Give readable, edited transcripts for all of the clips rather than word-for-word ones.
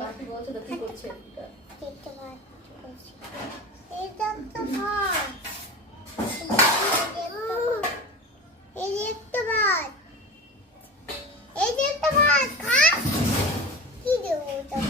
বাকি বলছে তো কি করছে এটা এটা তো ভাত এই যে একটা ভাত এই যে একটা ভাত খা কি দেবো ওটা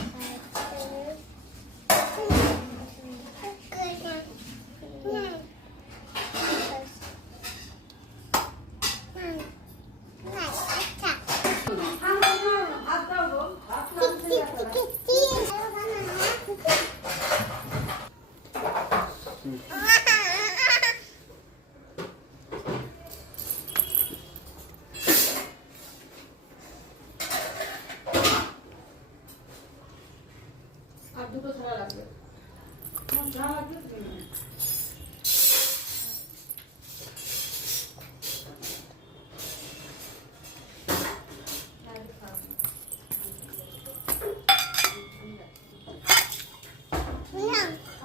আর দুটো ছাড়া লাগবে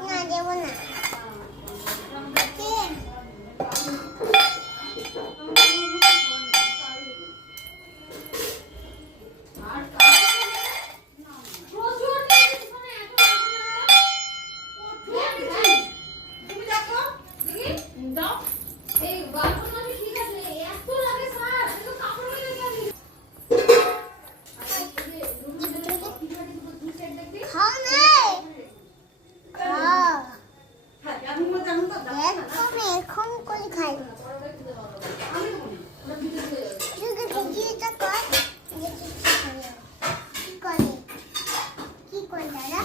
না দেবো না এখন করে খাই কি করে দাদা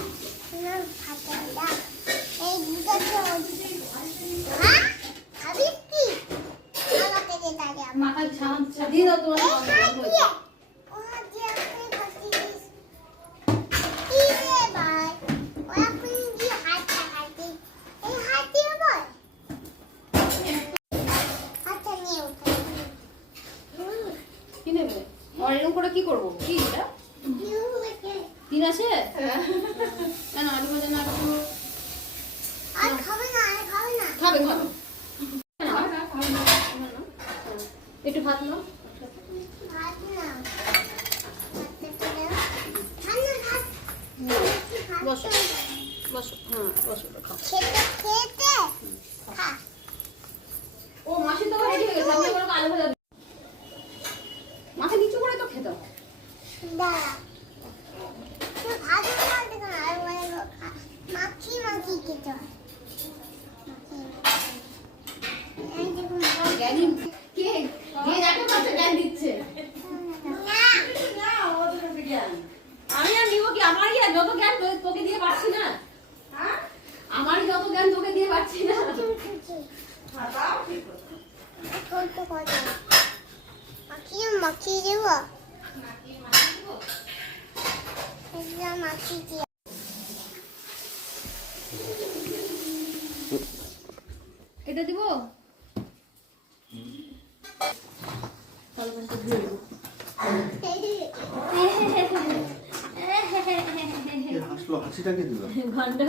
এই খাবি কি আমাকে দে দাদা মাথায় ছান দিয়ে দাও তোমার কি নেবে আর এরকম করে কি করবো কি এটা তিন আছে কেন আলু ভাজা না আর খাবে না খাবে খাবে একটু ভাত নাও ভাত না বসো বসো হ্যাঁ বসো খাও খেতে খেতে খা ও মাসি তো রেডি হয়ে গেছে আপনি কোনো আলু ভাজা মাথা নিচু করে তো খেতে হয় দাঁড়া তুই ভাত না দেখো আর মাখি খেতে হয় এই দেখুন জ্ঞানী কে কে যাকে পাচ্ছে জ্ঞান দিচ্ছে না আমি আর নিব কি আমারই আর যত জ্ঞান তোকে দিয়ে পাচ্ছি না হ্যাঁ আমারই যত জ্ঞান তোকে দিয়ে পাচ্ছি না হ্যাঁ তাও ঠিক কথা ছোট কথা মাখি দেবো মাখি দিয়ে এটা দিব হাসলো হাসিটাকে দিল ঘন্ট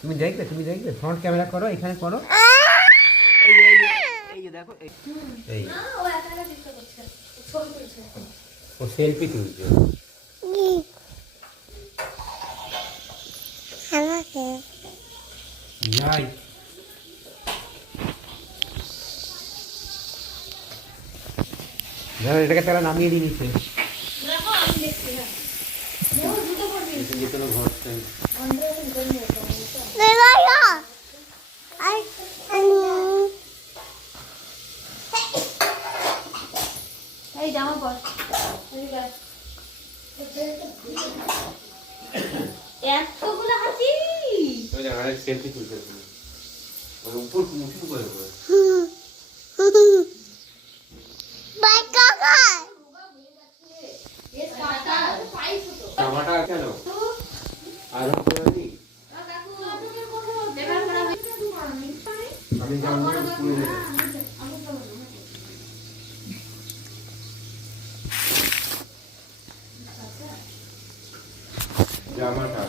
তুমি দেখবে ফ্রন্ট ক্যামেরা করো এখানে করো এই যে দেখো এই ও একা একা চেষ্টা করছে ছবি তুলছে ও সেলফি তুলছে আমাকে যাই এটাকে তারা নামিয়ে দিয়ে নিচ্ছে দেখো আমি দেখছি না ও জুতো পরবি যেতে ঘর চাই অন্ধের ভিতর নিয়ে এই জামা পর এতগুলো হাসি সেলফি তুলছে উপর মুঠি করে জামাটা কেন আর আমি জামাটা